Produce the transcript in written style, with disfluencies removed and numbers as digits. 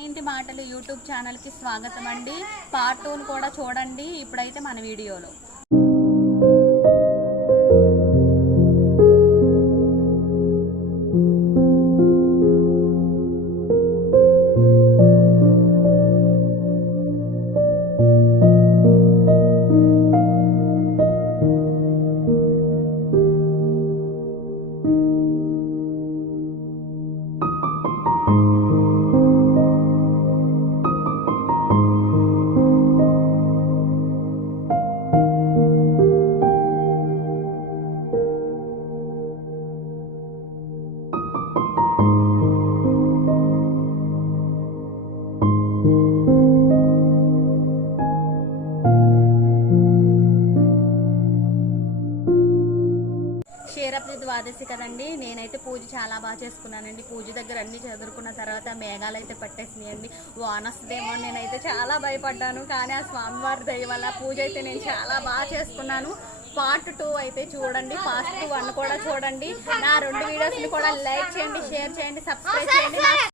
ఇంటి మాటలు యూట్యూబ్ ఛానల్కి స్వాగతం అండి. పార్ట్ 2 కూడా చూడండి. ఇప్పుడైతే మన వీడియోలో క్షీరప్తి ద్వాదశి కదండి. నేనైతే పూజ చాలా బాగా చేసుకున్నానండి. పూజ దగ్గర అన్ని చదువుకున్న తర్వాత మేఘాలు అయితే పట్టేసినాయండి. వాన వస్తుందేమో నేనైతే చాలా భయపడ్డాను. కానీ ఆ స్వామివారి దయ వల్ల పూజ అయితే నేను చాలా బాగా చేసుకున్నాను. పార్ట్ 2 అయితే చూడండి. పార్ట్ 1 కూడా చూడండి. నా 2 వీడియోస్ని కూడా లైక్ చేయండి, షేర్ చేయండి, సబ్స్క్రైబ్ చేయండి.